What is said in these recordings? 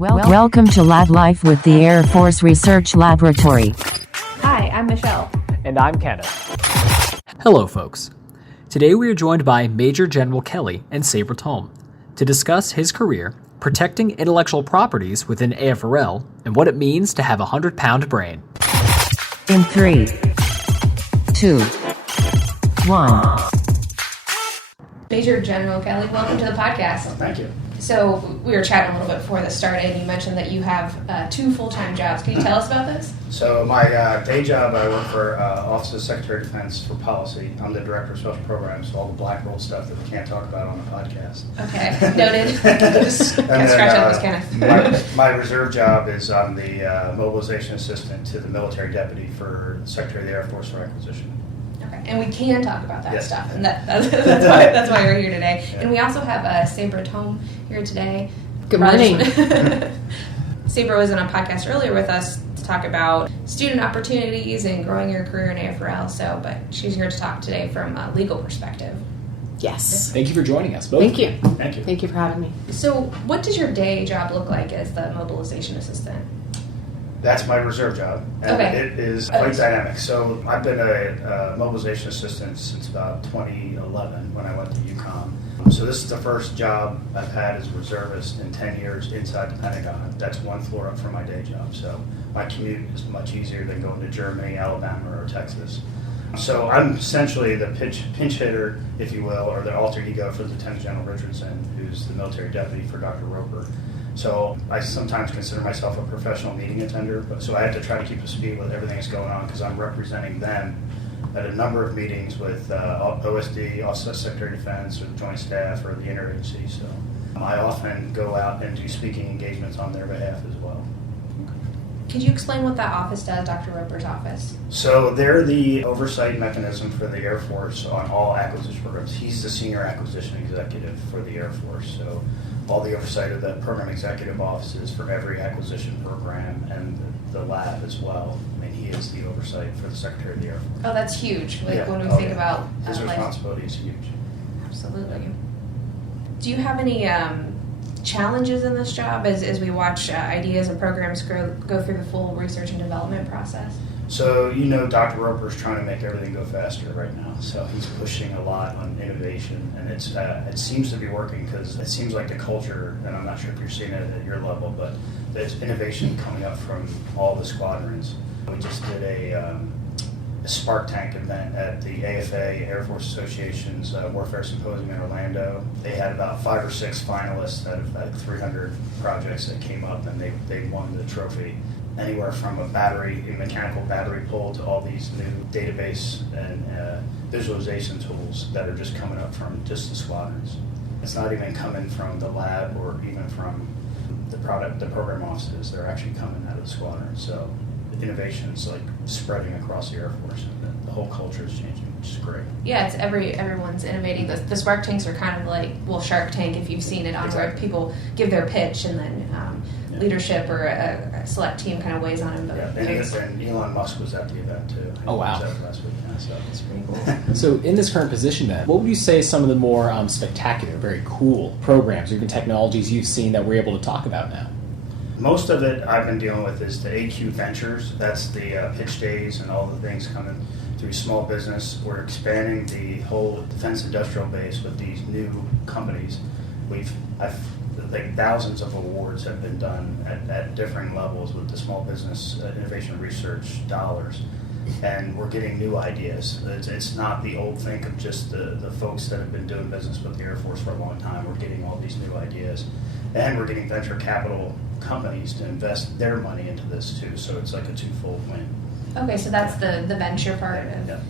Welcome to Lab Life with the Air Force Research Laboratory. Hi, I'm Michelle. And I'm Kenneth. Hello, folks. Today we are joined by Major General Kelly and Sabra Tomb to discuss his career protecting intellectual properties within AFRL and what it means to have a 100-pound brain. In 3, 2, 1. Major General Kelly, welcome to the podcast. Thank you. So we were chatting a little bit before this started, and you mentioned that you have 2 full-time jobs. Can you tell us about this? So my day job, I work for Office of the Secretary of Defense for Policy. I'm the Director of Special Programs, so all the black roll stuff that we can't talk about on the podcast. Okay, noted. Just kind of scratch out this kind of. My reserve job is I'm the mobilization assistant to the military deputy for the Secretary of the Air Force for acquisition. Okay, and we can talk about that Yes. stuff, and that's why we're here today. Yeah. And we also have Sabra Tomb here today. Good morning. Sabra was on a podcast earlier with us to talk about student opportunities and growing your career in AFRL. But she's here to talk today from a legal perspective. Yes. Thank you for joining us both. Thank you. Thank you. Thank you for having me. So, what does your day job look like as the mobilization assistant? That's my reserve job, and Okay. it is quite dynamic. So I've been a mobilization assistant since about 2011 when I went to UConn. So this is the first job I've had as a reservist in 10 years inside the Pentagon. That's one floor up from my day job. So my commute is much easier than going to Germany, Alabama, or Texas. So I'm essentially the pinch hitter, if you will, or the alter ego for Lieutenant General Richardson, who's the military deputy for Dr. Roper. So I sometimes consider myself a professional meeting attender, but so I have to try to keep up to speed with everything that's going on because I'm representing them at a number of meetings with OSD, Office of Secretary of Defense, or the Joint Staff, or the Interagency. So I often go out and do speaking engagements on their behalf as well. Could you explain what that office does, Dr. Roper's office? So they're the oversight mechanism for the Air Force on all acquisition programs. He's the senior acquisition executive for the Air Force. So all the oversight of the program executive offices for every acquisition program and the lab as well. I mean, he is the oversight for the Secretary of the Air Force. Oh, that's huge. Like Yeah. when we Oh, think yeah. about His responsibility is huge. Absolutely. Do you have any challenges in this job as we watch ideas and programs go through the full research and development process? So, Dr. Roper's trying to make everything go faster right now. So he's pushing a lot on innovation, and it seems to be working because it seems like the culture, and I'm not sure if you're seeing it at your level, but there's innovation coming up from all the squadrons. We just did a Spark Tank event at the AFA, Air Force Association's Warfare Symposium in Orlando. They had about 5 or 6 finalists out of like 300 projects that came up, and they won the trophy. Anywhere from a mechanical battery pull to all these new database and visualization tools that are just coming up from just the squadrons. It's not even coming from the lab or even from the program offices. They're actually coming out of the squadron. So innovation is like spreading across the Air Force, and the whole culture is changing, which is great. Yeah, it's everyone's innovating. The Spark Tanks are kind of like, Shark Tank, if you've seen it, on where people give their pitch and then leadership or a select team kind of weighs on them. Yeah, and Elon Musk was at the event too. Oh, wow. He was at last week, so That's pretty cool. So in this current position then, what would you say some of the more spectacular, very cool programs or even technologies you've seen that we're able to talk about now? Most of it I've been dealing with is the AQ Ventures. That's the pitch days and all the things coming through small business. We're expanding the whole defense industrial base with these new companies. Like thousands of awards have been done at different levels with the small business innovation research dollars. And we're getting new ideas. It's not the old think of just the folks that have been doing business with the Air Force for a long time. We're getting all these new ideas. And we're getting venture capital companies to invest their money into this too. So it's like a twofold win. Okay, so that's the venture part of Yeah.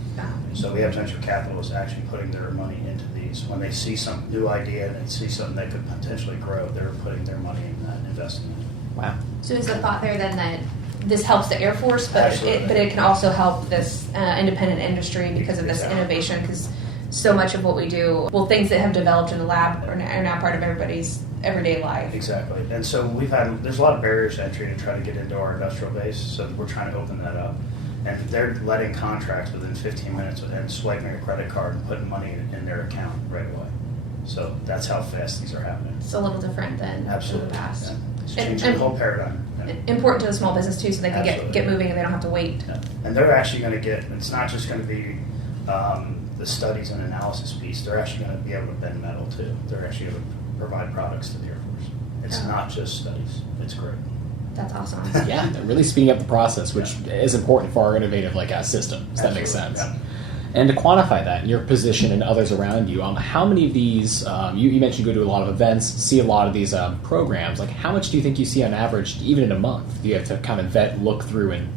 So we have venture capitalists actually putting their money into these. When they see some new idea and they see something that could potentially grow, they're putting their money in that and investing in it. Wow. So is the thought there then that this helps the Air Force, but it can also help this independent industry because of this Exactly. innovation? Because so much of what we do, things that have developed in the lab are now part of everybody's everyday life. Exactly. And so there's a lot of barriers to entry to try to get into our industrial base, so we're trying to open that up. And they're letting contracts within 15 minutes and swiping a credit card and putting money in their account right away. So that's how fast these are happening. It's a little different than in Absolutely. the past. Yeah. It's changing the whole paradigm. Yeah. Important to the small business too, so they can Absolutely. get moving and they don't have to wait. Yeah. And they're actually going to get, it's not just going to be the studies and analysis piece, they're actually going to be able to bend metal too. They're actually going to provide products to the Air Force. It's not just studies. It's great. That's awesome. Yeah, they're really speeding up the process, which is important for our innovative systems. That makes Absolutely. sense. Yeah. And to quantify that in your position and others around you, how many of these, you mentioned you go to a lot of events, see a lot of these programs, like how much do you think you see on average, even in a month? Do you have to kind of vet, look through, and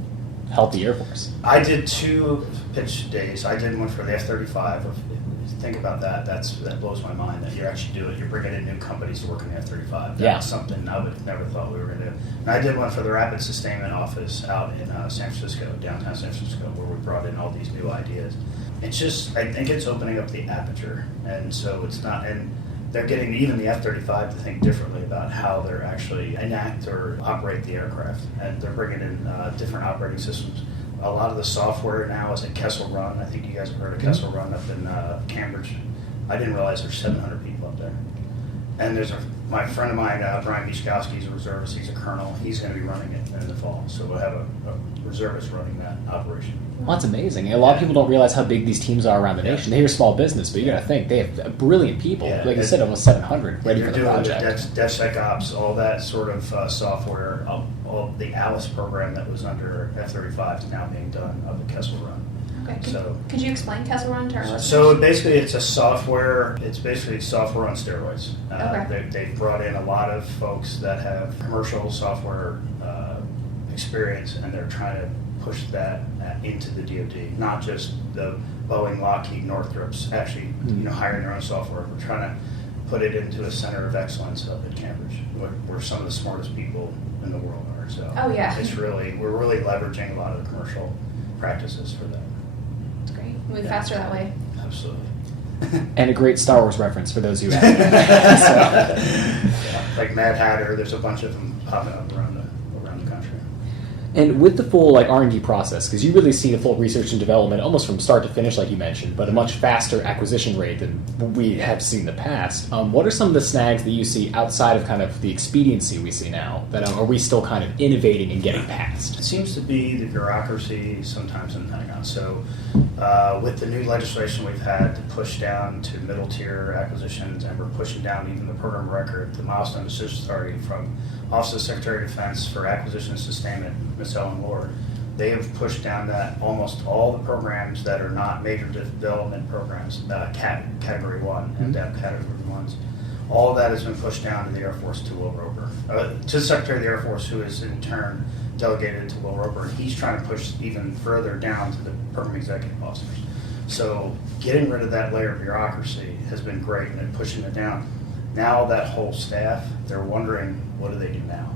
help the Air Force? I did 2 pitch days. I did one for the F-35. Think about that. That blows my mind that you actually do it. You're bringing in new companies to work in the F-35. That's something I would have never thought we were going to do. And I did one for the Rapid Sustainment Office out in San Francisco, downtown San Francisco, where we brought in all these new ideas. It's just, I think it's opening up the aperture. And so it's not, and they're getting even the F-35 to think differently about how they're actually enact or operate the aircraft. And they're bringing in different operating systems. A lot of the software now is at Kessel Run. I think you guys have heard of Kessel Run up in Cambridge. I didn't realize there's 700 people up there. And there's my friend of mine, Brian Biszkowski, he's a reservist. He's a colonel. He's going to be running it in the fall. So we'll have a reservist running that operation. Well, that's amazing. A lot of people don't realize how big these teams are around the nation. They hear small business, but you got to think they have brilliant people. Yeah, like you said, almost 700 ready for the project. DevSecOps, all that sort of software, all the Alice program that was under F-35 is now being done up at Kessel Run. Okay. So, could you explain Kessel Run to our listeners? so basically, it's software on steroids. Okay. They've brought in a lot of folks that have commercial software experience, and they're trying to push that into the DoD, not just the Boeing, Lockheed, Northrop's actually hiring their own software. We're trying to put it into a center of excellence up at Cambridge, where some of the smartest people in the world are. So we're really leveraging a lot of the commercial practices for that. It's great. Move faster that way. Absolutely. And a great Star Wars reference for those who haven't. Like Mad Hatter, there's a bunch of them popping up around the country. And with the full R&D process, because you really see the full research and development almost from start to finish, like you mentioned, but a much faster acquisition rate than we have seen in the past. What are some of the snags that you see outside of kind of the expediency we see now? That are we still kind of innovating and getting past? It seems to be the bureaucracy sometimes in the Pentagon. So with the new legislation we've had to push down to middle tier acquisitions, and we're pushing down even the program record, the milestone decision authority from Office of the Secretary of Defense for Acquisition and Sustainment, Ms. Ellen Lord. They have pushed down that almost all the programs that are not major development programs, Category 1 and Category 1s. All of that has been pushed down to the Air Force to Will Roper, to the Secretary of the Air Force, who is in turn delegated to Will Roper. He's trying to push even further down to the program executive officers. So getting rid of that layer of bureaucracy has been great, and then pushing it down. Now that whole staff, they're wondering, what do they do now?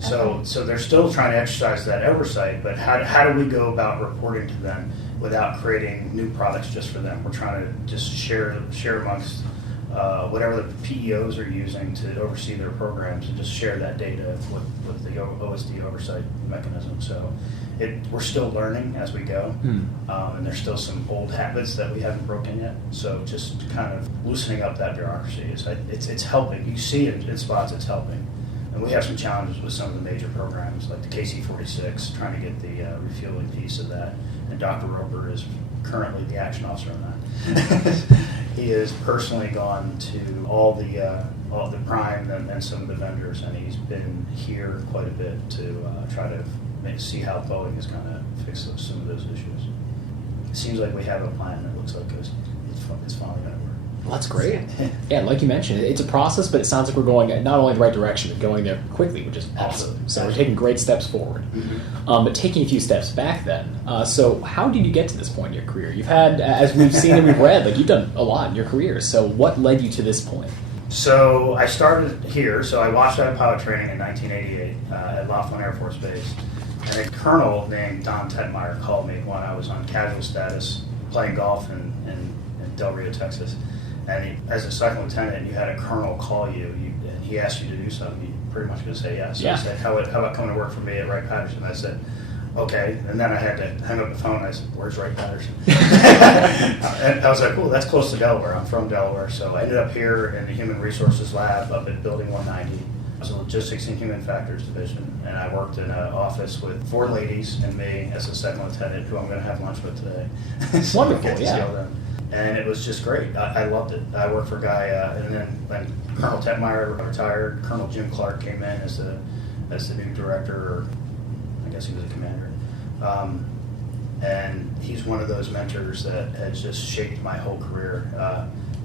So they're still trying to exercise that oversight, but how do we go about reporting to them without creating new products just for them? We're trying to just share amongst whatever the PEOs are using to oversee their programs, and just share that data with the OSD oversight mechanism. So we're still learning as we go, and there's still some old habits that we haven't broken yet. So just kind of loosening up that bureaucracy it's helping. You see it in spots, it's helping. And we have some challenges with some of the major programs, like the KC-46, trying to get the refueling piece of that. And Dr. Roper is currently the action officer on that. He has personally gone to all the prime and some of the vendors, and he's been here quite a bit to try to see how Boeing is going to fix some of those issues. It seems like we have a plan that looks like it's finally going to work. Well, that's great. Yeah, like you mentioned, it's a process, but it sounds like we're going not only in the right direction, but going there quickly, which is awesome. So we're taking great steps forward. But taking a few steps back then, so how did you get to this point in your career? You've had, as we've seen and we've read, you've done a lot in your career. So what led you to this point? So I started here. So I washed out of pilot training in 1988 at Laughlin Air Force Base. And a colonel named Don Tetmeyer called me when I was on casual status playing golf in Del Rio, Texas. And as a second lieutenant, you had a colonel call you, and he asked you to do something, you're pretty much going to say yes. So he said, how about coming to work for me at Wright-Patterson? I said, okay. And then I had to hang up the phone, and I said, where's Wright-Patterson? And I was like, oh, that's close to Delaware. I'm from Delaware. So I ended up here in the Human Resources Lab up at Building 190. was a logistics and human factors division, and I worked in an office with 4 ladies and me as a second lieutenant, who I'm going to have lunch with today. So Wonderful, I get to see yeah. all them. And it was just great. I loved it. I worked for a guy, and then when Colonel Tetmeyer retired, Colonel Jim Clark came in as the new director, or I guess he was a commander. And he's one of those mentors that has just shaped my whole career.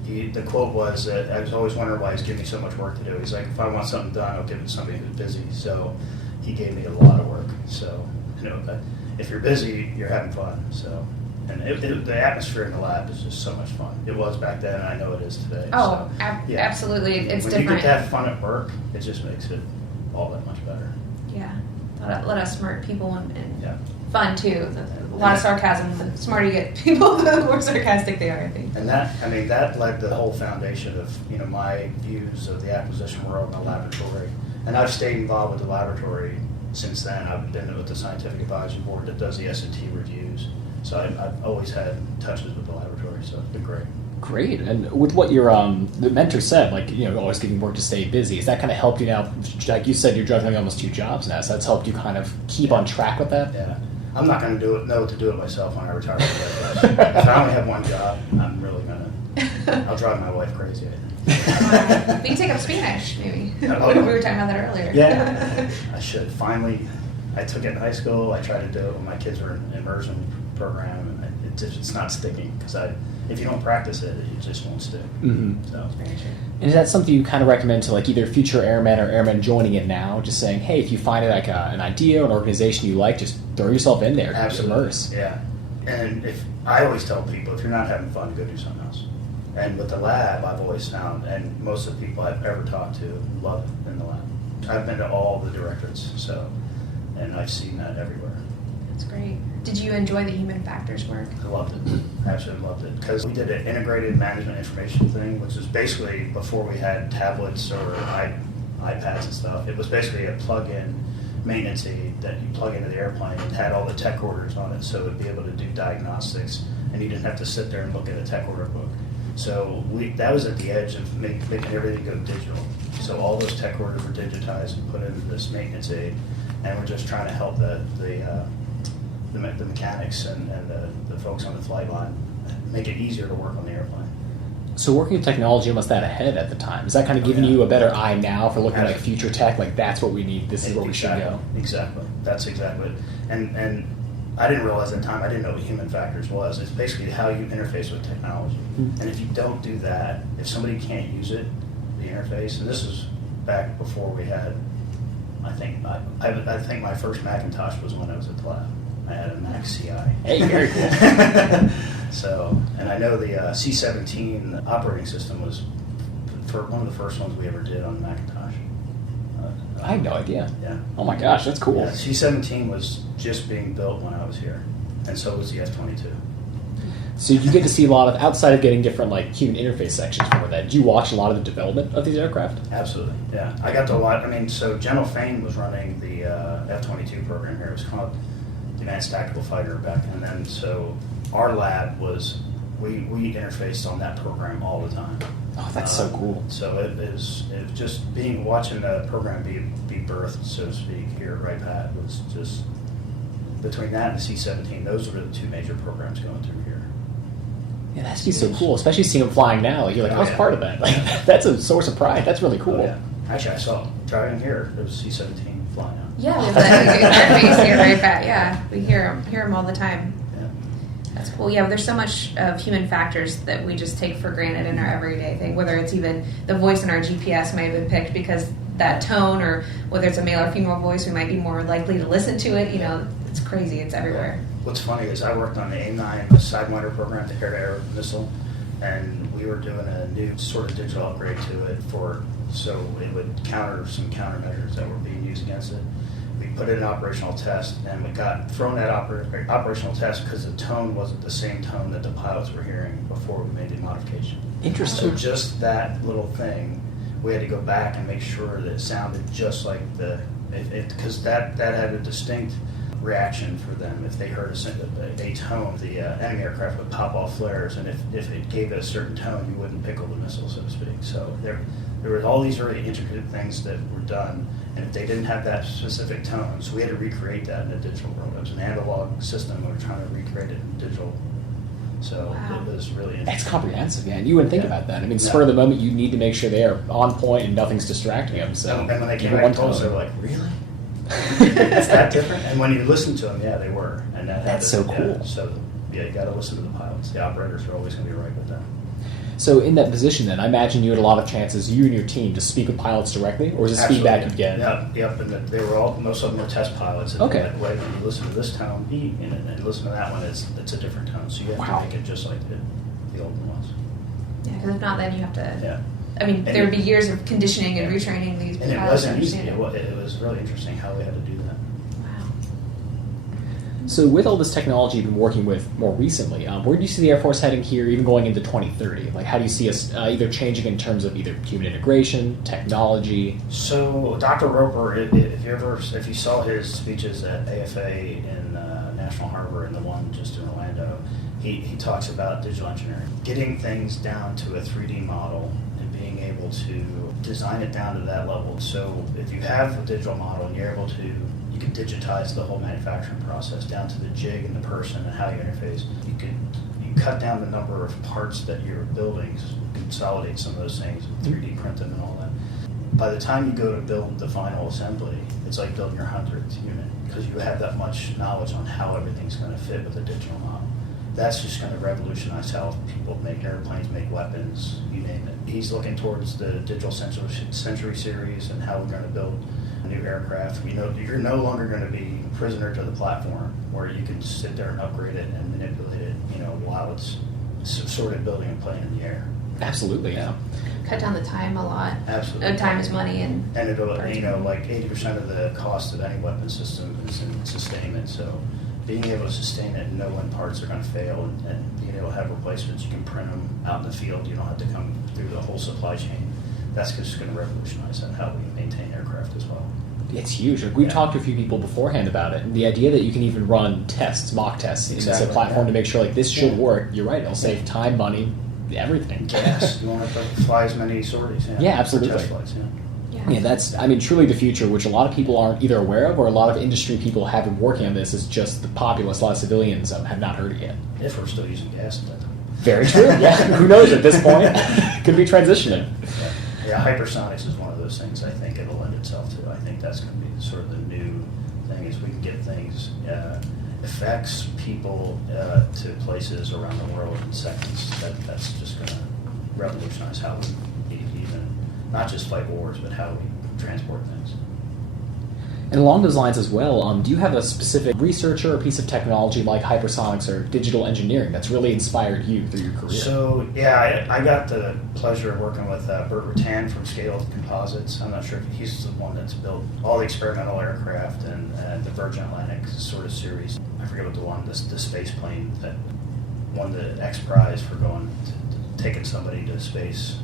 The quote was that I was always wondering why he's giving me so much work to do. He's like, if I want something done, I'll give it to somebody who's busy. So he gave me a lot of work. So, if you're busy, you're having fun. So, and the atmosphere in the lab is just so much fun. It was back then, and I know it is today. Oh, so, yeah. absolutely. It's when different. you get to have fun at work, it just makes it all that much better. Yeah. A lot of smart people and Yeah. fun too. A lot of sarcasm. The smarter you get people, the more sarcastic they are, I think. And that led the whole foundation of, my views of the acquisition world and the laboratory. And I've stayed involved with the laboratory since then. I've been with the scientific advisory board that does the S&T reviews. So I've always had touches with the laboratory, so it's been great. Great. And with what your the mentor said, always giving work to stay busy, has that kind of helped you now? Like you said, you're juggling almost 2 jobs now, so that's helped you kind of keep on track with that? Yeah. I'm not going to know what to do it myself when I retire. If I only have one job, I'm really going to, I'll drive my wife crazy, I think. We can take up Spanish, maybe. Oh, We were talking about that earlier. Yeah, I should. Finally, I took it in high school. I tried to do it when my kids were in immersion program, and it's not sticking because if you don't practice it, it just won't stick. Mm-hmm. So. Very true. And is that something you kind of recommend to either future airmen or airmen joining it now? Just saying, hey, if you find it an idea or an organization you like, just throw yourself in there. Absolutely. Immerse. Yeah. And I always tell people, if you're not having fun, go do something else. And with the lab, I've always found, and most of the people I've ever talked to love it in the lab. I've been to all the directorates, and I've seen that everywhere. That's great. Did you enjoy the human factors work? I loved it. Absolutely loved it. Because we did an integrated management information thing, which was basically before we had tablets or iPads and stuff. It was basically a plug-in maintenance aid that you plug into the airplane and had all the tech orders on it, so it would be able to do diagnostics, and you didn't have to sit there and look at a tech order book. So that was at the edge of making everything go digital. So all those tech orders were digitized and put into this maintenance aid, and we're just trying to help the mechanics and the folks on the flight line make it easier to work on the airplane. So working with technology almost that ahead at the time, is that kind of giving you a better eye now for looking at future tech? That's what we need. This is where we should go. Exactly. That's exactly it. And I didn't realize at the time, I didn't know what human factors was. It's basically how you interface with technology. Mm-hmm. And if you don't do that, if somebody can't use it, the interface, and this was back before we had, I think my first Macintosh was when I was at the lab. I had a Mac CI. Hey, very cool. So, and I know the C-17 operating system was for one of the first ones we ever did on the Macintosh. I had no idea. Yeah. Oh my gosh, that's cool. Yeah, C-17 was just being built when I was here, and so was the F-22. So you get to see a lot of, outside of getting different human interface sections for that, did you watch a lot of the development of these aircraft? Absolutely, yeah. I got to watch, so General Fain was running the F-22 program here. It was called the Advanced Tactical Fighter back then. And then so our lab was, we interfaced on that program all the time. Oh, that's so cool. So it was just watching the program be birthed, so to speak, here at Wright Pat was just, between that and the C-17, those were the 2 major programs going through here. Yeah, that's be so cool, especially seeing them flying now. You're like, I was part of that. That's a source of pride. That's really cool. Oh, yeah. Actually, I saw driving here, there was C-17 flying out. Yeah, we have that base here, right, Pat? Yeah, we hear them all the time. Yeah. That's cool. Yeah, there's so much of human factors that we just take for granted in our everyday thing, whether it's even the voice in our GPS might have been picked because that tone, or whether it's a male or female voice, we might be more likely to listen to it. It's crazy. It's everywhere. What's funny is I worked on the AIM-9 Sidewinder program, the air-to-air missile, and we were doing a new sort of digital upgrade to it so it would counter some countermeasures that were being used against it. We put it in operational test, and we got thrown that operational test because the tone wasn't the same tone that the pilots were hearing before we made the modification. Interesting. So just that little thing, we had to go back and make sure that it sounded just like because that had a distinct reaction for them. If they heard a tone, the enemy aircraft would pop off flares, and if it gave it a certain tone, you wouldn't pickle the missile, so to speak. So There were all these really intricate things that were done, and if they didn't have that specific tone, so we had to recreate that in the digital world. It was an analog system, we were trying to recreate it in digital. So Wow. it was really interesting. That's comprehensive, yeah. And you wouldn't think about that. I mean, No. spur of the moment, you need to make sure they are on point and nothing's distracting them. So, And when they came even back one and told us, they tone. were like, really? It's that different? And when you listen to them, yeah, they were. And That's so yeah, cool. So, yeah, you got to listen to the pilots. The operators are always going to be right with them. So in that position, then, I imagine you had a lot of chances, you and your team, to speak with pilots directly, or was this feedback you'd get? Yep. And they were all, most of them were test pilots. And Okay. Like, wait, when you listen to this tone, beat, and listen to that one, it's a different tone. So you have Wow. to make it just like the old one was. Yeah, because if not, then you have to. Yeah. I mean, And there would be years of conditioning and retraining these And it pilots to wasn't easy. understand it. It was really interesting how we had to do that. Wow. So with all this technology you've been working with more recently, where do you see the Air Force heading here, even going into 2030? Like, how do you see us either changing in terms of either human integration, technology? So Dr. Roper, if you saw his speeches at AFA in National Harbor and the one just in Orlando, he talks about digital engineering, getting things down to a 3D model and being able to design it down to that level. So if you have a digital model and you're able to, you can digitize the whole manufacturing process down to the jig and the person and how you interface. You cut down the number of parts that you're building, consolidate some of those things, 3D print them and all that. By the time you go to build the final assembly, it's like building your 100th unit because you have that much knowledge on how everything's going to fit with a digital model. That's just going to revolutionize how people make airplanes, make weapons, you name it. He's looking towards the Digital Century series and how we're going to build a new aircraft. You're no longer going to be a prisoner to the platform where you can sit there and upgrade it and manipulate it, while it's sort of building a plane in the air. Absolutely, yeah. Cut down the time a lot. Absolutely. Time is money, and it'll, like 80% of the cost of any weapon system is in sustainment. So being able to sustain it and know when parts are going to fail and being able to have replacements, you can print them out in the field. You don't have to come through the whole supply chain. That's just going to revolutionize how we maintain aircraft as well. It's huge. Like, we've talked to a few people beforehand about it, and the idea that you can even run tests, mock tests, in this platform to make sure like this should work. You're right. It'll save time, money, everything. Gas. You won't have to fly as many sorties. Yeah, absolutely. For test flights, Yeah, that's, truly the future, which a lot of people aren't either aware of, or a lot of industry people have been working on this. Is just the populace, a lot of civilians have not heard it yet. If we're still using gas at that time. Very true. Yeah, who knows at this point? Could be transitioning. Yeah, hypersonics is one of those things I think it'll lend itself to. I think that's going to be sort of the new thing is we can get things, effects, people to places around the world in seconds. That's just going to revolutionize how we even, not just fight wars, but how we transport things. And along those lines as well, do you have a specific researcher or piece of technology like hypersonics or digital engineering that's really inspired you through your career? So, yeah, I got the pleasure of working with Bert Rattan from Scaled Composites. I'm not sure if he's the one that's built all the experimental aircraft and the Virgin Atlantic sort of series. I forget what the one, the space plane that won the X Prize for going taking somebody to space.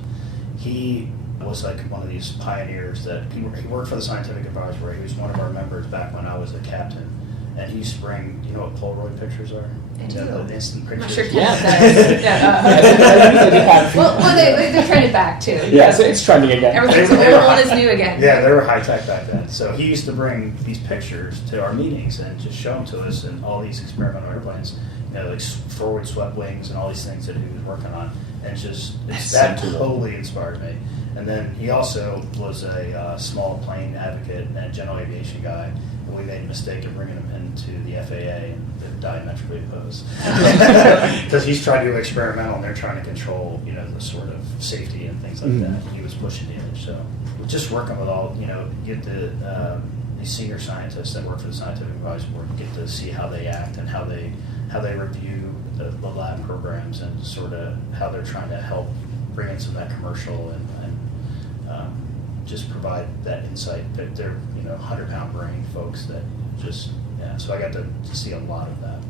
He was like one of these pioneers that he worked for the scientific advisory. He was one of our members back when I was a captain, and he used to bring, you know what Polaroid pictures are? I do. The instant I'm not pictures. sure Yeah. Ken does. Well, they're trended back too. Yeah, so it's trending again. Everything's They were old is new again. Yeah, they were high tech back then. So he used to bring these pictures to our meetings and just show them to us and all these experimental airplanes, like forward swept wings and all these things that he was working on. And that totally inspired me. And then he also was a small plane advocate and general aviation guy. And we made a mistake of bringing him into the FAA and they're diametrically opposed. Because he's trying to do experimental and they're trying to control, the sort of safety and things like that. He was pushing the image. So we're just working with all, get these senior scientists that work for the scientific advisory board, get to see how they act and how they review the lab programs and sort of how they're trying to help bring in some of that commercial and just provide that insight that they're 100-pound brain folks that just so I got to see a lot of that.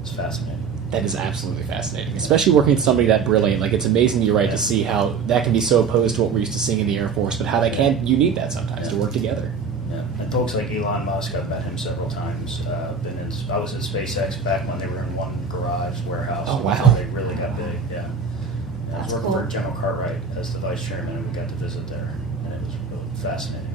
It's fascinating. That is absolutely fascinating, especially working with somebody that brilliant. Like, it's amazing, you're right, to see how that can be so opposed to what we're used to seeing in the Air Force, but how you need that sometimes to work together. Yeah, and folks like Elon Musk, I've met him several times. I was at SpaceX back when they were in one garage warehouse. Oh, wow. Before they really got big. Yeah. I was working for General Cartwright as the vice chairman, and we got to visit there, and it was really fascinating.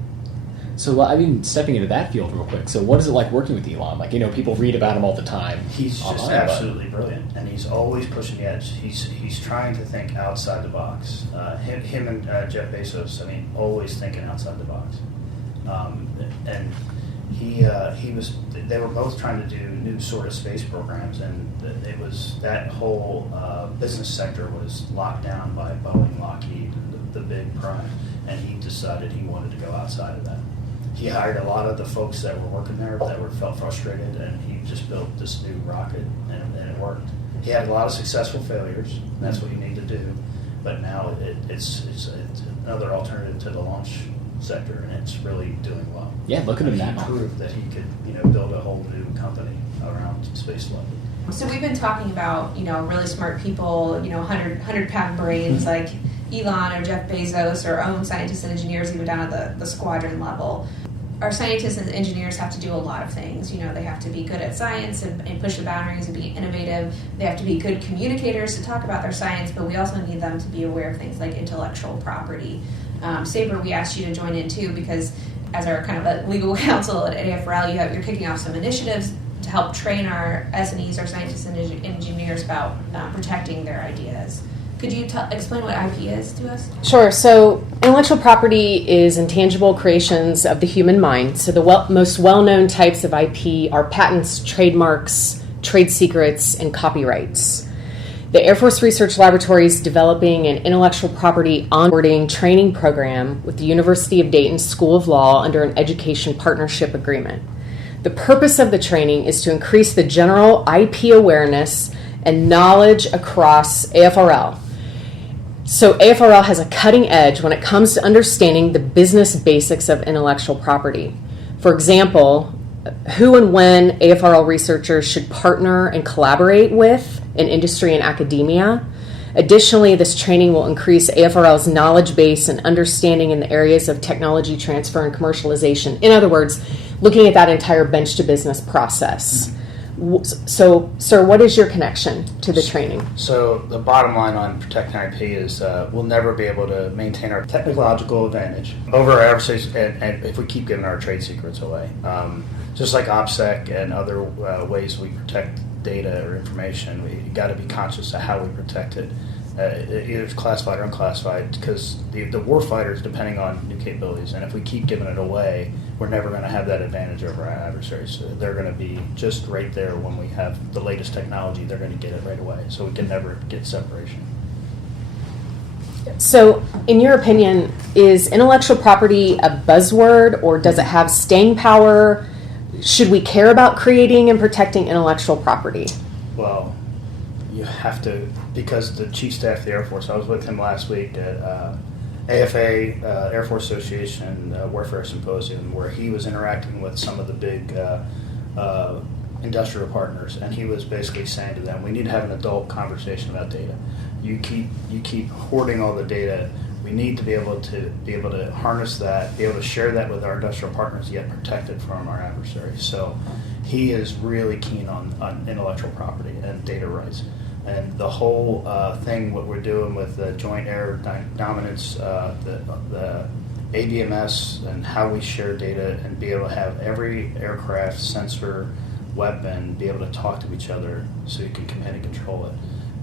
So, I mean, stepping into that field real quick. So, what is it like working with Elon? Like, people read about him all the time. He's just online, absolutely brilliant, and he's always pushing the edge. He's trying to think outside the box. Him and Jeff Bezos, always thinking outside the box. And they were both trying to do new sort of space programs, and it was that whole business sector was locked down by Boeing, Lockheed, and the big prime, and he decided he wanted to go outside of that. He hired a lot of the folks that were working there that felt frustrated, and he just built this new rocket, and it worked. He had a lot of successful failures, and that's what you need to do. But now it's another alternative to the launch sector, and it's really doing well. Yeah, look at him now. He proved that he could, build a whole new company around space flight. So we've been talking about, really smart people, 100-pound brains like Elon or Jeff Bezos, or own scientists and engineers even down at the squadron level. Our scientists and engineers have to do a lot of things. They have to be good at science and push the boundaries and be innovative. They have to be good communicators to talk about their science, but we also need them to be aware of things like intellectual property. Sabra, we asked you to join in too, because as our kind of a legal counsel at AFRL, you're kicking off some initiatives to help train our S&Es, our scientists and engineers, about protecting their ideas. Could you explain what IP is to us? Sure. So intellectual property is intangible creations of the human mind. So the most well-known types of IP are patents, trademarks, trade secrets, and copyrights. The Air Force Research Laboratory is developing an intellectual property onboarding training program with the University of Dayton School of Law under an education partnership agreement. The purpose of the training is to increase the general IP awareness and knowledge across AFRL. So AFRL has a cutting edge when it comes to understanding the business basics of intellectual property. For example, who and when AFRL researchers should partner and collaborate with in industry and academia. Additionally, this training will increase AFRL's knowledge base and understanding in the areas of technology transfer and commercialization. In other words, looking at that entire bench to business process. So, sir, what is your connection to the training? So the bottom line on protecting IP is we'll never be able to maintain our technological advantage over our adversaries, and if we keep giving our trade secrets away. Just like OPSEC and other ways we protect data or information, we got to be conscious of how we protect it. Either it's classified or unclassified, because the warfighter is depending on new capabilities, and if we keep giving it away, we're never going to have that advantage over our adversaries. So they're going to be just right there when we have the latest technology, they're going to get it right away, so we can never get separation. So, in your opinion, is intellectual property a buzzword, or does it have staying power? Should we care about creating and protecting intellectual property? Well, you have to, because the Chief Staff of the Air Force, I was with him last week at AFA, Air Force Association Warfare Symposium, where he was interacting with some of the big industrial partners, and he was basically saying to them, we need to have an adult conversation about data. You keep hoarding all the data. We need to be able to harness that, be able to share that with our industrial partners, yet protect it from our adversaries. So he is really keen on intellectual property and data rights. And the whole thing, what we're doing with the Joint Air Dominance, the ADMS, and how we share data and be able to have every aircraft, sensor, weapon be able to talk to each other so you can command and control it.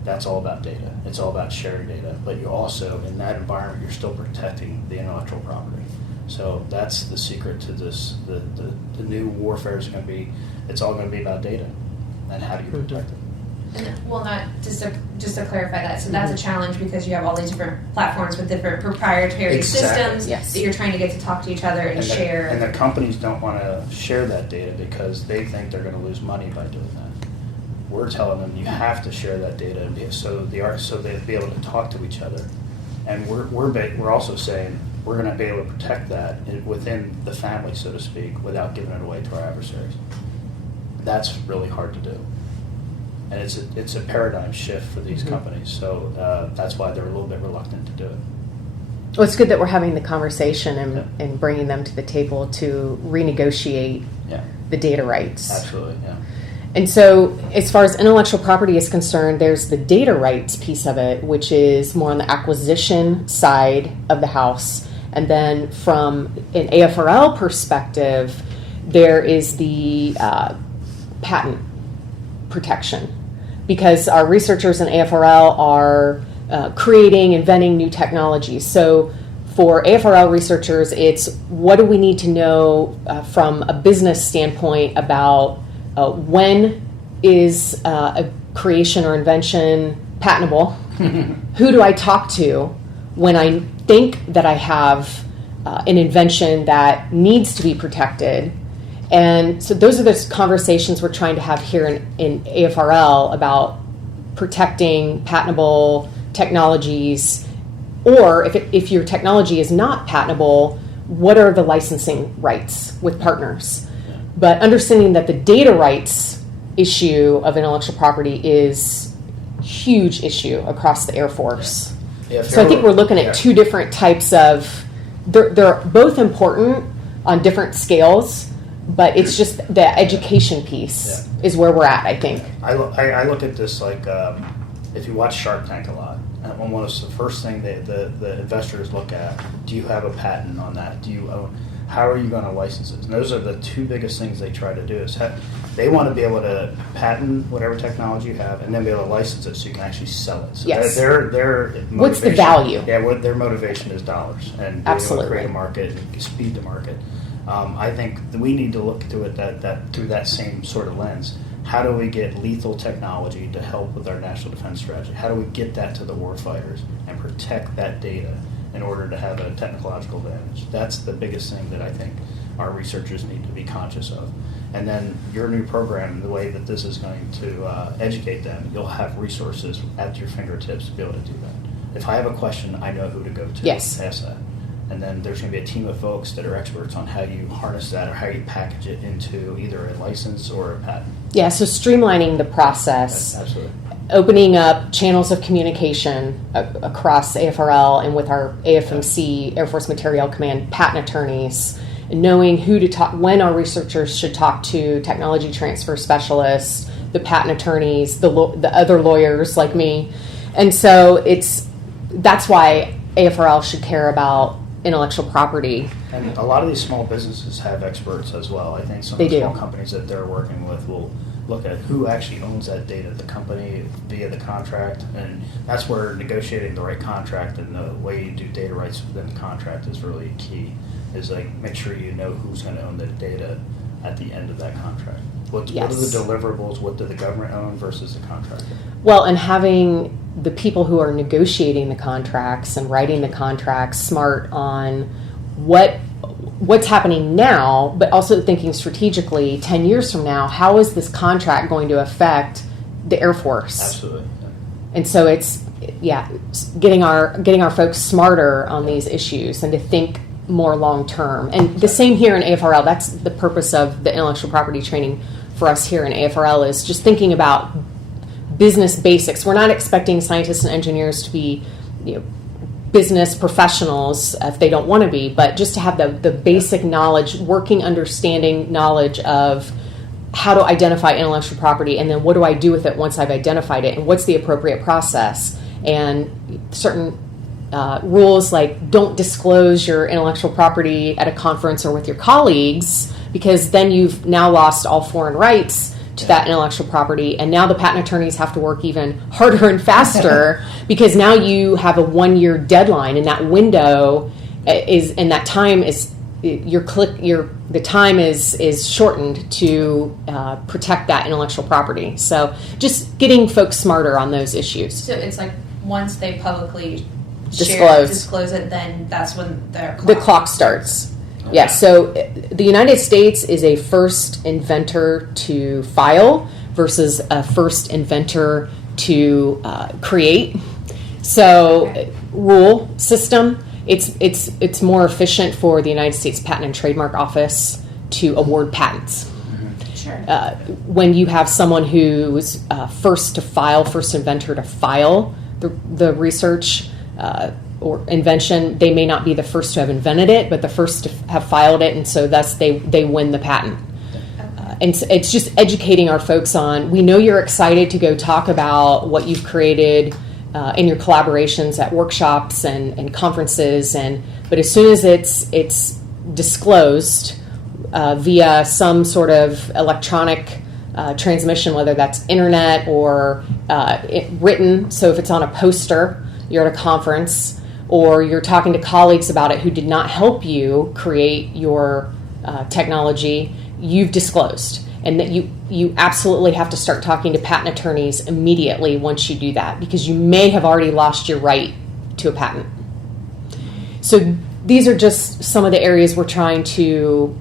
That's all about data. It's all about sharing data. But you also, in that environment, you're still protecting the intellectual property. So that's the secret to this. The new warfare is going to be, it's all going to be about data. And how do you protect it? Well, not just to clarify that. So that's a challenge because you have all these different platforms with different proprietary systems Yes. that you're trying to get to talk to each other and share. And the companies don't want to share that data because they think they're going to lose money by doing that. We're telling them you have to share that data so they'll be able to talk to each other. And we're also saying we're going to be able to protect that within the family, so to speak, without giving it away to our adversaries. That's really hard to do. And it's a paradigm shift for these companies, so that's why they're a little bit reluctant to do it. Well, it's good that we're having the conversation and bringing them to the table to renegotiate the data rights. Absolutely, yeah. And so, as far as intellectual property is concerned, there's the data rights piece of it, which is more on the acquisition side of the house. And then from an AFRL perspective, there is the patent protection. Because our researchers in AFRL are creating, inventing new technologies. So for AFRL researchers, it's what do we need to know from a business standpoint about when is a creation or invention patentable? Who do I talk to when I think that I have an invention that needs to be protected? And so those are the conversations we're trying to have here in AFRL about protecting patentable technologies, or if your technology is not patentable, what are the licensing rights with partners? But understanding that the data rights issue of intellectual property is a huge issue across the Air Force. Yeah, So I think we're looking at two different types of, they're both important on different scales, but it's just the education piece is where we're at, I think. I look at this like if you watch Shark Tank a lot, almost the first thing the investors look at, do you have a patent on that? Do you own? How are you going to license it? And those are the two biggest things they try to do. Is they want to be able to patent whatever technology you have, and then be able to license it so you can actually sell it. So yes. Their What's the value? Yeah, what their motivation is dollars and being able to create a market and speed the market. I think that we need to look to it that through that same sort of lens. How do we get lethal technology to help with our national defense strategy? How do we get that to the warfighters and protect that data in order to have a technological advantage? That's the biggest thing that I think our researchers need to be conscious of. And then your new program, the way that this is going to educate them, you'll have resources at your fingertips to be able to do that. If I have a question, I know who to go to. Yes. Ask that. And then there's going to be a team of folks that are experts on how you harness that or how you package it into either a license or a patent. Yeah, so streamlining the process. Absolutely. Opening up channels of communication across AFRL and with our AFMC, Air Force Materiel Command, patent attorneys, and knowing who to talk, when our researchers should talk to technology transfer specialists, the patent attorneys, the other lawyers like me. And so that's why AFRL should care about intellectual property. And a lot of these small businesses have experts as well. I think some of the small companies that they're working with will look at who actually owns that data, the company via the contract, and that's where negotiating the right contract and the way you do data rights within the contract is really key, is like make sure you know who's going to own the data at the end of that contract. What are the deliverables, what do the government own versus the contractor? Well, and having the people who are negotiating the contracts and writing the contracts smart on what's happening now, but also thinking strategically 10 years from now, how is this contract going to affect the Air Force? Absolutely. And so it's getting our folks smarter on these issues and to think more long term. And the same here in AFRL. That's the purpose of the intellectual property training for us here in AFRL, is just thinking about business basics. We're not expecting scientists and engineers to be, business professionals if they don't want to be, but just to have the basic knowledge, working understanding knowledge of how to identify intellectual property, and then what do I do with it once I've identified it, and what's the appropriate process, and certain rules like don't disclose your intellectual property at a conference or with your colleagues, because then you've now lost all foreign rights to that intellectual property, and now the patent attorneys have to work even harder and faster because now you have a 1-year deadline, and that window the time is shortened to protect that intellectual property. So just getting folks smarter on those issues. So it's like once they publicly disclose it, then that's when the clock starts. Okay. Yeah, so the United States is a first inventor to file versus a first inventor to create. So rule system, it's more efficient for the United States Patent and Trademark Office to award patents. Sure. When you have someone who's first inventor to file the research or invention, they may not be the first to have invented it, but the first to have filed it, and so thus they win the patent. it's just educating our folks on, we know you're excited to go talk about what you've created in your collaborations at workshops and conferences, but as soon as it's disclosed via some sort of electronic transmission, whether that's internet or written, so if it's on a poster, you're at a conference, or you're talking to colleagues about it who did not help you create your technology, you've disclosed. And that you absolutely have to start talking to patent attorneys immediately once you do that, because you may have already lost your right to a patent. So these are just some of the areas we're trying to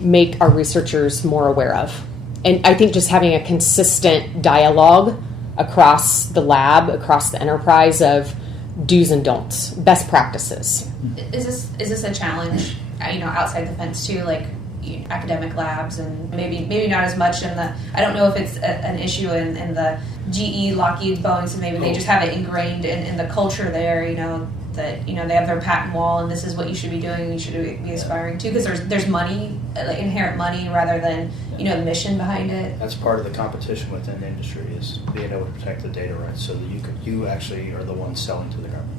make our researchers more aware of. And I think just having a consistent dialogue across the lab, across the enterprise of do's and don'ts, best practices. Is this a challenge, outside the fence too, like academic labs, and maybe not as much in the, I don't know if it's an issue in the GE, Lockheed, Boeing, so maybe they just have it ingrained in the culture there, that they have their patent wall and this is what you should be doing, you should be aspiring to, because there's money, like inherent money, rather than the mission behind it. That's part of the competition within the industry, is being able to protect the data rights so that you actually are the one selling to the government.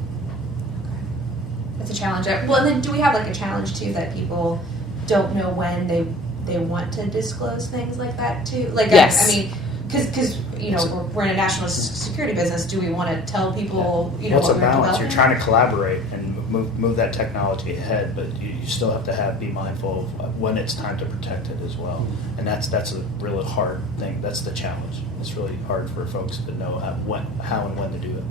It's a challenge. Well, and then do we have like a challenge too that people don't know when they want to disclose things like that too? Like, yes. I mean, because we're in a national security business. Do we want to tell people What's what a we're balance? developing? You're trying to collaborate and move that technology ahead, but you still have to be mindful of when it's time to protect it as well. And that's a really hard thing. That's the challenge. It's really hard for folks to know how and when to do it.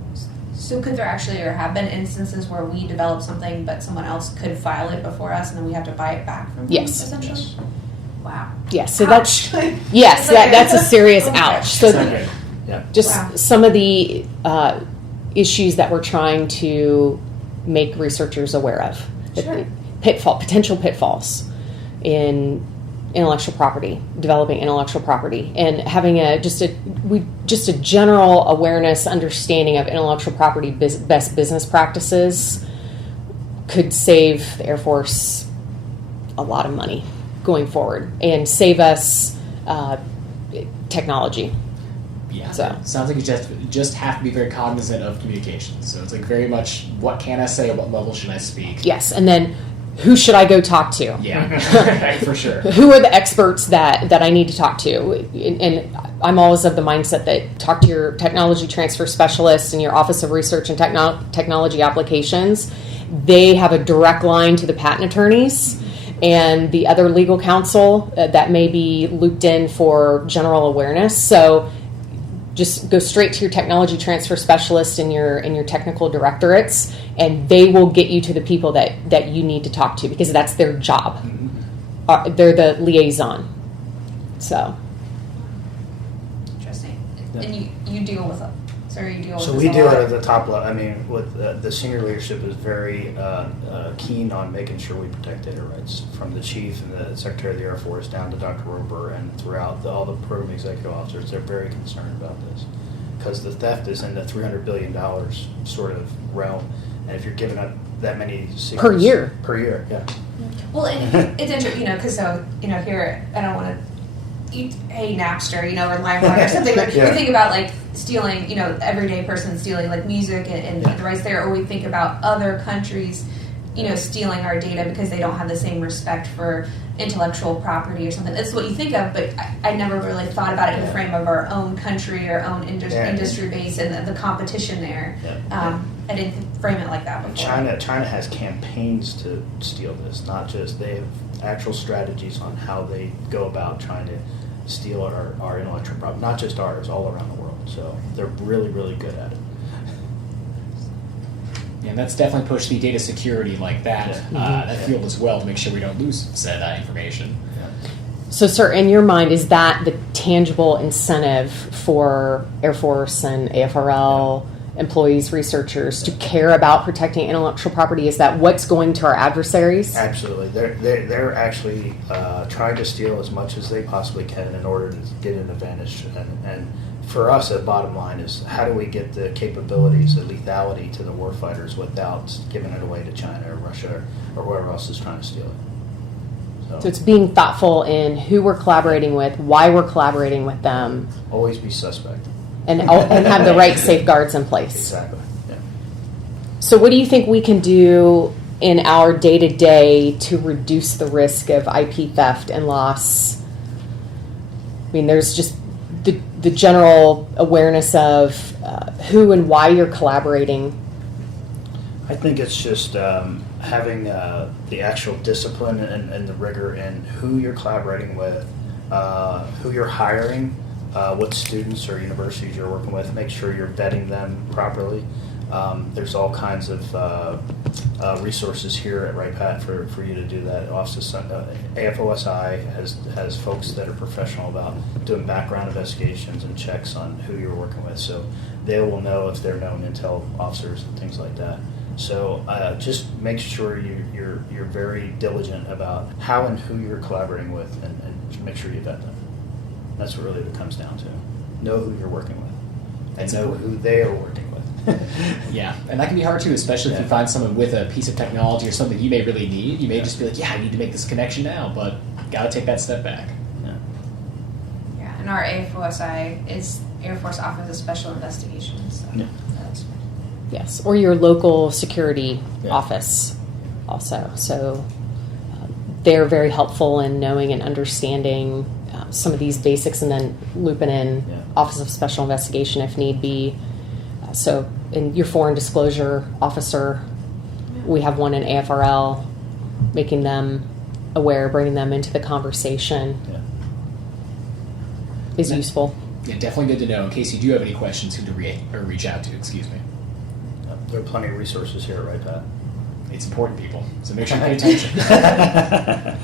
So could there actually or have been instances where we develop something but someone else could file it before us and then we have to buy it back from them? Yes. Essentially? Yes. Wow. Yes, so Ouch. that's a serious Oh my ouch. gosh. So Yeah. just Wow. some of the issues that we're trying to make researchers aware of. Sure. Potential pitfalls in intellectual property, developing intellectual property, and having just a general awareness, understanding of intellectual property best business practices could save the Air Force a lot of money going forward and save us technology. Yeah, So. Sounds like you just have to be very cognizant of communications. So it's like very much, what can I say, at what level should I speak? Yes, and then who should I go talk to? Yeah, for sure. Who are the experts that I need to talk to? And I'm always of the mindset that talk to your technology transfer specialist and your Office of Research and Technology Applications. They have a direct line to the patent attorneys and the other legal counsel that may be looped in for general awareness. So just go straight to your technology transfer specialist and your technical directorates, and they will get you to the people that you need to talk to, because that's their job. They're the liaison. So. Interesting. And you deal with them. So you deal with So this we a do lot? it at the top level. I mean, with the senior leadership is very keen on making sure we protect data rights, from the chief and the Secretary of the Air Force down to Dr. Roper and throughout all the program executive officers. They're very concerned about this because the theft is in the $300 billion sort of realm, and if you're giving up that many secrets Per year, yeah. Well, and it's interesting, because here, I don't want to hey Napster, or LimeWire or something, but Yeah. we think about like stealing, everyday person stealing like music and the rights there, or we think about other countries, stealing our data because they don't have the same respect for intellectual property or something. That's what you think of, but I never really thought about it in the frame of our own country, our own industry base, and the competition there. Yeah. I didn't frame it like that before. China has campaigns to steal this, not just, they have actual strategies on how they go about trying to steal our intellectual property, not just ours, all around the world. So they're really, really good at it. Yeah, and that's definitely pushed the data security like that that field as well, to make sure we don't lose said information. So, sir, in your mind, is that the tangible incentive for Air Force and AFRL employees, researchers, to care about protecting intellectual property? Is that what's going to our adversaries? Absolutely. They're actually trying to steal as much as they possibly can in order to get an advantage. And for us, the bottom line is, how do we get the capabilities, the lethality to the warfighters without giving it away to China or Russia or whoever else is trying to steal it? So it's being thoughtful in who we're collaborating with, why we're collaborating with them, Always be suspect. and have the right safeguards in place. Exactly. Yeah. So what do you think we can do in our day-to-day to reduce the risk of IP theft and loss? I mean, there's just the general awareness of who and why you're collaborating. I think it's just having the actual discipline and the rigor in who you're collaborating with, who you're hiring, what students or universities you're working with. Make sure you're vetting them properly. There's all kinds of resources here at Right Pat for you to do that. AFOSI has folks that are professional about doing background investigations and checks on who you're working with, so they will know if they're known intel officers and things like that. So just make sure you're very diligent about how and who you're collaborating with, and make sure you vet them. That's what really it comes down to. Know who you're working with, and know who they are working with. Yeah, and that can be hard too, especially if you find someone with a piece of technology or something you may really need. You may just be like, yeah, I need to make this connection now, but got to take that step back. Yeah, and our AFOSI is Air Force Office of Special Investigations. So Yeah. that's Yes, or your local security Yeah. office also. So they're very helpful in knowing and understanding some of these basics, and then looping in Office of Special Investigation if need be. So in your foreign disclosure officer, we have one in AFRL, making them aware, bringing them into the conversation is useful. Yeah, definitely good to know in case you do have any questions who to reach out to. Excuse me. There are plenty of resources here, right, Pat? It's important, people, so make sure you pay attention.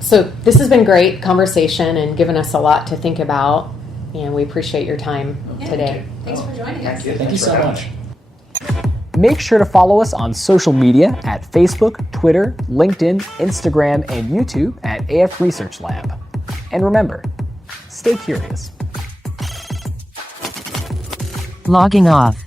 So this has been great conversation and given us a lot to think about, and we appreciate your time today. Thanks for joining us. Thank you so much. Make sure to follow us on social media at Facebook, Twitter, LinkedIn, Instagram, and YouTube at AF Research Lab. And remember, stay curious. Logging off.